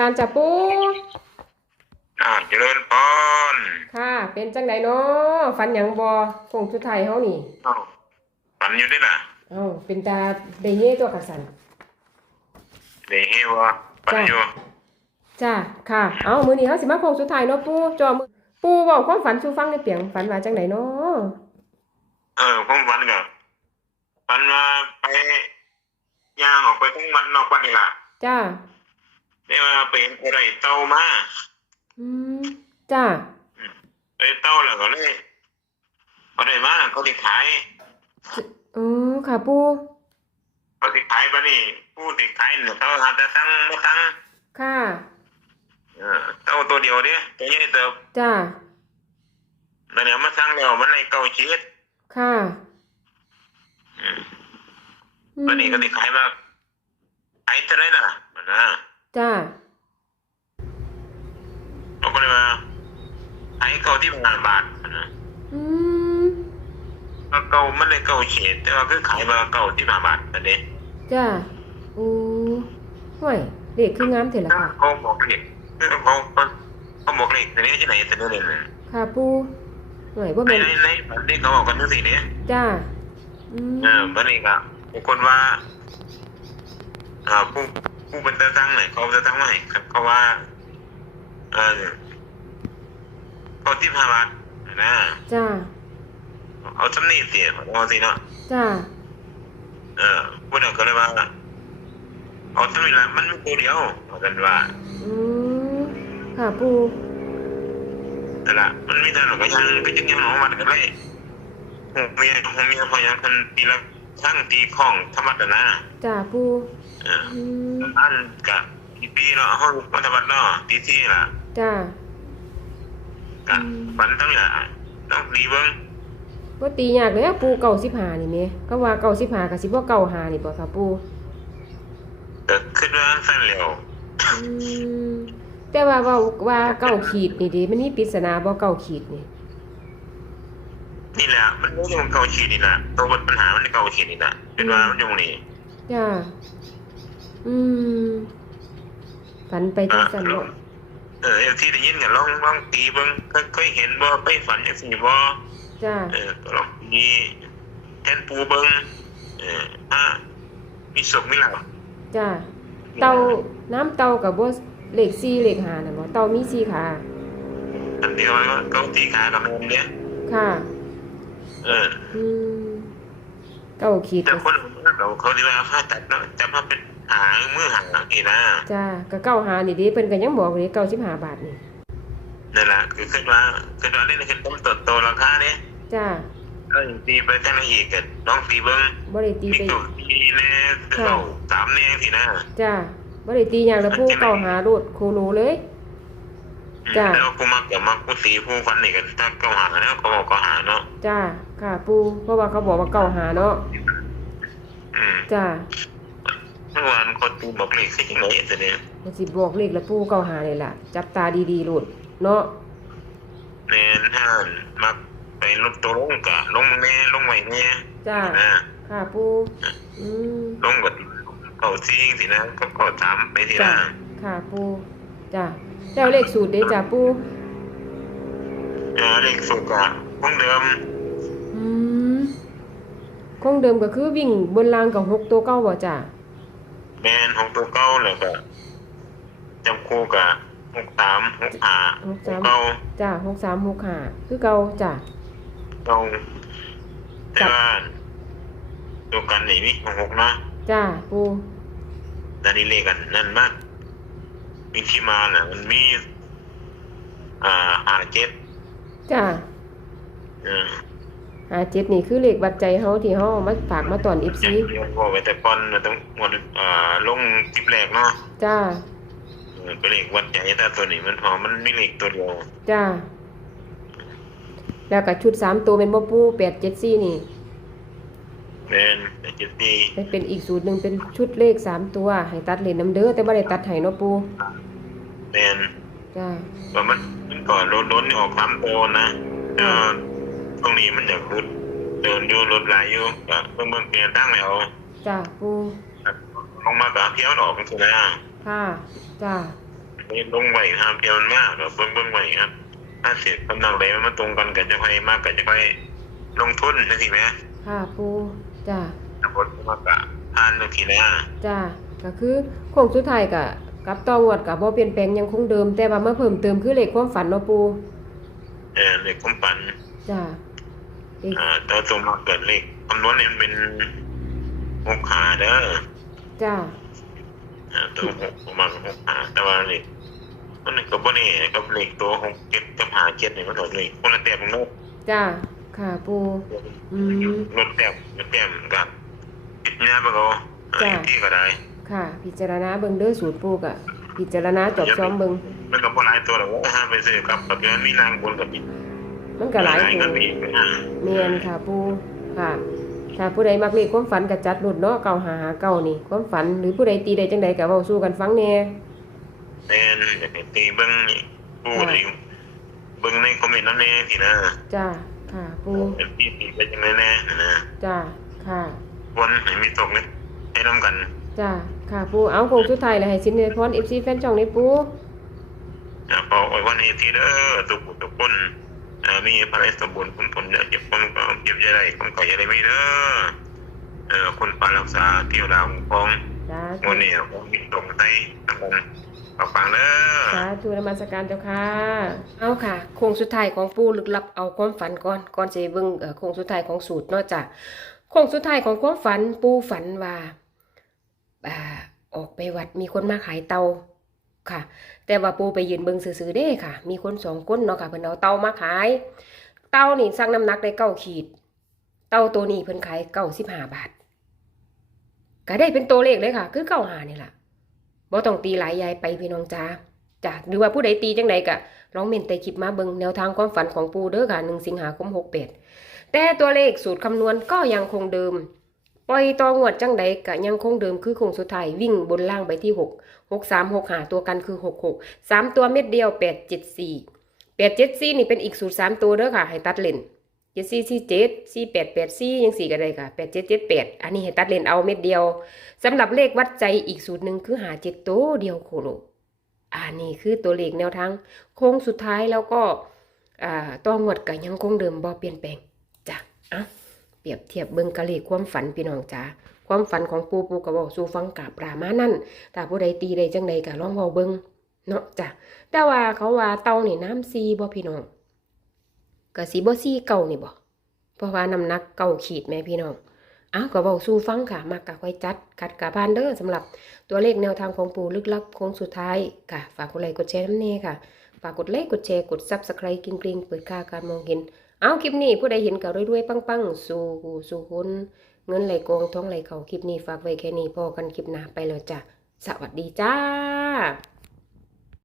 การจ้ะปูอ่าเจริญพรค่ะ เป็นจังไดเนาะฝันหยังบ่คงสุดท้ายเฮานี่เอ้าฝันอยู่ได้ล่ะเอ้าเป็นตาได้เฮ่ตัวกัสันเดเฮวะฝันอยู่จ้าค่ะ เอ้ามื้อนี้เฮาสิมาคงสุดท้ายเนาะปูจอมือปูเว้าความฝันสู่ฟังในเปียงฝันว่าจังไดเนาะเออผมฝันกับฝันว่าไปย่างออกไปทั้งวันนอกวันนี่ล่ะจ้า ได้ว่าไปเห็นอะไรเต่ามาอืมจ้าไอ้เต่าแล้วก็เลยเขาได้มาเขาติขายอ๋อค่ะปูเขาติขายบ้านี่ผู้ติขายเนี่ยเขาหาแต่ตั้งไม่ตั้งค่ะเออเต่าตัวเดียวเนี่ยตัวใหญ่เติบจ้าแล้วเนี่ยมาสั่งแล้วมันเลยเก่าชีวิตค่ะอืมอืมบ้านี่ก็ติขายมาขายเท่าไหรล่ะมันนะ จ้าเราก็เลยมาขายเก่าที่พันบาทมันนะอืมก็เก่ามันเลยเก่าเฉดแต่ว่าคือขายมาเก่าที่พันบาทอันนี้จ้าโอ้ห่วยเด็กคืองามเถอะล่ะค่ะเขาบอกเลขคือเขาเขาเขาบอกเลขแต่นี้ที่ไหนแต่นี้เลยค่ะปูห่วยบ่ในแม่นในในแบบนี้เขาบอกกันนึกสิเนี่ยจ้าอืมเออบันนี้ก็ปรากฏว่าอ่าผู้ ผู้เป็นตาตั้งเนี่ยเขาจะตั้งมาให้ครับเขาว่าเออเขาที่พาวัดนะจ้าเอาสำนีเสียเอาสิเนาะจ้าเออพวกเราก็เลยว่าเอาสำนีละมันมีตัวเดียวเอากันว่าอืมค่ะปูแต่ละมันมีแต่หลอกก็ยังก็ยังยังหนองวัดกันเลยหูเมียหูเมียพอยังคนตีละช่างตีของธรรมดานะจ้าปูเอออืม อันกะอีปีเนาะห้องวัดวัดเนาะตีที่ล่ะจ้ากะฝันตั้งอย่างต้องดีเบิ้งบ่ตียากเลยอะปูเก่าสิบหานี่แหม่ก็ว่าเก่าสิบหากับสิบ่เก่าหานี่บ่ค่ะปูแต่ขึ้นว่าสั้นเร็วอืมแต่ว่าเว่าว่าเก่าขีดนี่ดิมันมีปริศนาบ่เก่าขีดนี่นี่แหละมันไม่ใช่มันเก่าขีดนี่แหละตัวปัญหามันเก่าขีดนี่แหละเป็นว่ามันอยู่นี่จ้า อืมฝันไปจังซั่นเนาะเออที่ได้ยินกันลองลองตีเบิ้งเคยเห็นบ่เคยฝันจังซี่บ่จ้าเออก็ลองมีแทนปูเบิ้งเอออะมีสุขมีหลับจ้าเต่าน้ำเต่ากับบ่เลข4เลข5น่ะบ่เต่ามีสี่ขาอันเดียวว่าเกาตีขากับมันเนี่ยค่ะ เอออืมเก้าขีดแต่ก็คนเราเขาที่ว่าผ้าตัดเนาะจะมาเป็น หางมือหางนี่นะจ้าก็เก้าหานี่ดิเพิ่นก็ยังบอกเลยเก้าสิบห้าบาทนี่นั่นแหละคือขึ้นว่าขึ้นว่านี่ขึ้นต้นต้นโตราคาเนี่ยจ้าเออตีไปจังไรอีกกันน้องตีเบิ้งบ่ได้ตีมีไปจุดตีแน่คือเราสามแน่สินะจ้าบ่ได้ตีหยังแล้วผู้เก้าหาโลดโคโลเลยจ้ะแล้วกูมักกับมักกูตีผู้ฟันนี่กันถ้าเกาหาเนาะเขาบอกเกาหาเนาะจ้าค่ะปูเพราะว่าเขาบอกว่าเก้าหาเนาะอืมจ้าเมื่อวานคนตีบอกเลขขึ้นยังไงแต่เนี่ยมันสิบอกเลขแล้วปูเก้าหานี่ล่ะ จับตาดีๆโลดเนาะแน่นห่านมักไปลดตัวลงกะลงแน่ลงไหวแน่จ้านะค่ะปูอืมลงกับเก่าซีสินะก็เก่าสามไปทีจ้าละค่ะปูจ้าแล้วเลขสูตรเด้จ้าปูเออเลขสุกอะคงเดิม อืมคงเดิมก็คือวิ่งบนรางกับหกตัวเก้าบ่จ้า แมนหกตัวเก้าแล้วก็จำคู่กับหกสามหกห้าหกหสากมเก้าจ้าหกสามหกห้าคือเก่าจ้าเก้าแต่ว่าตัวกันนี่มีหกเนาะจ้าปูแต่นี่เลขกันนั่นมากมีที่มาน่ะ มันมี อ่าห้าเจ็ดจ้าเออ หาเจ็ดนี่คือเลขบัตรใจเฮาที่เฮาเอามาฝากมาตอนอย่าง FC ที่บอกไว้แต่ก่อนเราต้องหมดอ่าลงคลิปแรกเนาะจ้าเออเป็นเลขวัดใจแต่ตัวนี้มันพอมันมีเลขตัวเดียวจ้าแล้วก็ชุดสามตัวเป็นบ่ปูแปดเจ็ดสี่นี่แมนแต่เจ็ดปีไปเป็นอีกสูตรหนึ่งเป็นชุดเลขสามตัวให้ตัดเลนน้ำเด้อแต่บ่ได้ตัดให้เนาะปูแมนจ้า ว่ามันมันก่อนรถรถนี่ออกความโตนะเออ ตรงนี้มันอยากรุดเดินอยู่รถหลายอยู่ก็เบิ่งเบิ่งเปลี่ยนตั้งแล้วจ้าปูลงมากับเที่ยวออกกันสินะค่ะจ้าอลงไหวครับเพียมันมากแบบเบิ้งเบิ้งไหวครับถ้าเสียกำลังใดมันมาตรงกันก็จะค่อยมากก็จะค่อยลงทุนนะทีไหมค่ะปูจ้าถ้าบทมากะผ่านนะทีนะจ้าก็คือโค้งสุดท้ายก็กับต่องวดก็บ่เปลี่ยนแปลงยังคงเดิมแต่ว่ามาเพิ่มเติมคือเลขความฝันเนาะปูเออเลขคุ้มปันจ้าเลข อ่าแต่ตัวมาเกิดเลขคำนวณเนี่ยมันเป็นหกขาเด้อจ้าอ่าตัวหกประมาณหกขาแต่ว่าเลขมันก็บ่นี่กับเลขตัวหกเจ็ดกับหาเจ็ดเนี่ยมันถอดเลยคนละแต้มมันโน้จ้าค่ะปูอืมลดแต้มลดแต้มกับปิดหน้าไปก็อ่าจ้ะอีกที่ก็ได้ ค่ะ พิจารณาเบิ่งเด้อสูตรปูกะพิจารณาจอบซ้อมเบิ่งมันก็บ่หลายตัวหรอกว่าห้ามไปซื้อกับกับเดือนมีนางบนกับอีก มันก็หลายเงิตันวไปอีกอ่าเมียนค่ะปูค่ะถ้าผู้ใดมักเลขความฝันก็จัดรุ่นเนาะเก่าหาหาเก่านี่ความฝันหรือผู้ใดตีได้จังใดก็เว้าสู้กันฟังแหน่แม่นอยากให้ตีเบิ่งนี่ปูนี่เบิ่งในคอมเมนต์นั่นแน่สินะจ้าค่ะปูเป็นที่ตีไปจังไดแน่นะจ้าค่ะวนให้มีตกนี่ให้นํกันจ้าค่ะปูเอาโค้งสุดท้ายแล้วให้สินเนพร FC แฟนช่องนี้ปูอ่าขออวยพรให้ทีเด้อทุกผู้ทุกคน อ่ามีภารกิจสมบูรณ์คุณผลอย่าเจ็บความก็เจ็บใจได้ความก็อย่าได้มีเด้อเอ่อคนปานรักษาเที่ยวดาวของจ้าโมเนี่ยของมีตรงใต้ทั้งหมดฝากฟังเด้อสาธุนมัสการเจ้าค่ะ เอาค่ะ โค้งสุดท้ายของปูลึกลับเอาความฝันก่อน ก่อนจะเบิ่งเอ่อโค้งสุดท้ายของสูตรเนอกจากโค้งสุดท้ายของความฝันปูฝันว่าอ่าออกไปวัดมีคนมาขายเตา ค่ะ แต่ว่าปูไปยืนเบิงซื่อๆเด้ค่ะ มีคนสองคนเนาะค่ะเพิ่นเอาเตามาขาย เตานี่สั่งน้ำหนักได้เก้าขีด เตาตัวนี้เพิ่นขายเก้าสิบห้าบาท ก็ได้เป็นตัวเลขเลยค่ะ คือเก้าหานี่แหละบ่ต้องตีหลายยายไปพี่น้องจ้าจ้ะหรือว่าผู้ใดตีจังใดก็ลองเมนใต้คลิปมาเบิงแนวทางความฝันของปูเด้อค่ะหนึ่งสิงหาคมหกแปดแต่ตัวเลขสูตรคำนวณก็ยังคงเดิม ปล่อยต่องวดจังใดก็ยังคงเดิมคือคงสุดท้ายวิ่งบนล่างไปที่หกหกสามหกหาตัวกันคือหกหกสามตัวเม็ดเดียวแปดเจ็ดสี่แปดเจ็ดสี่นี่เป็นอีกสูตรสามตัวเด้อค่ะ ให้ตัดเลนเจ็ดสี่เจ็ดสี่แปดแปดสี่ยังสี่ก็ได้ค่ะแปดเจ็ดเจ็ดแปดอันนี้ให้ตัดเลนเอาเม็ดเดียวสำหรับเลขวัดใจอีกสูตรหนึ่งคือหาเจ็ดตัวเดียวโคโลอันนี้คือตัวเลขแนวทางโค้งสุดท้ายแล้วก็ตัวงวดก็ยังคงเดิมบ่เปลี่ยนแปลงจ้ะอะ เปรียบเทียบเบิ่งกะเลขความฝันพี่น้องจ๋าความฝันของปูปูก็บอกสู่ฟังกาปรามานั่นถ้าผู้ใดตีได้จังใดก็ลองเว้าเบิ่งเนาะจ้ะแต่ว่าเขาว่าเต่านี่น้ำซีบ่พี่น้องก็สิบ่ซีเก่านี่บ่เพราะว่าน้ำหนักเก่าขีดแม่พี่น้องอ้าวก็เว้าสู่ฟังค่ะมักกะค่อยจัดกัดกะพานเด้อสำหรับตัวเลขแนวทางของปูลึกลับโค้งสุดท้ายค่ะฝากกดไลค์กดแชร์น้ำเน่ค่ะฝากกดไลค์กดแชร์กด Subscribe กริ๊งๆเปิดค่าการมองเห็น เอาคลิปนี้ผู้ใดเห็นก็รวยๆปังๆ สู่หูสู่คนเงินไหลโกงท้องไหลเขาคลิปนี้ฝากไว้แค่นี้พอกันคลิปหน้าไปแล้วจ้ะสวัสดีจ้า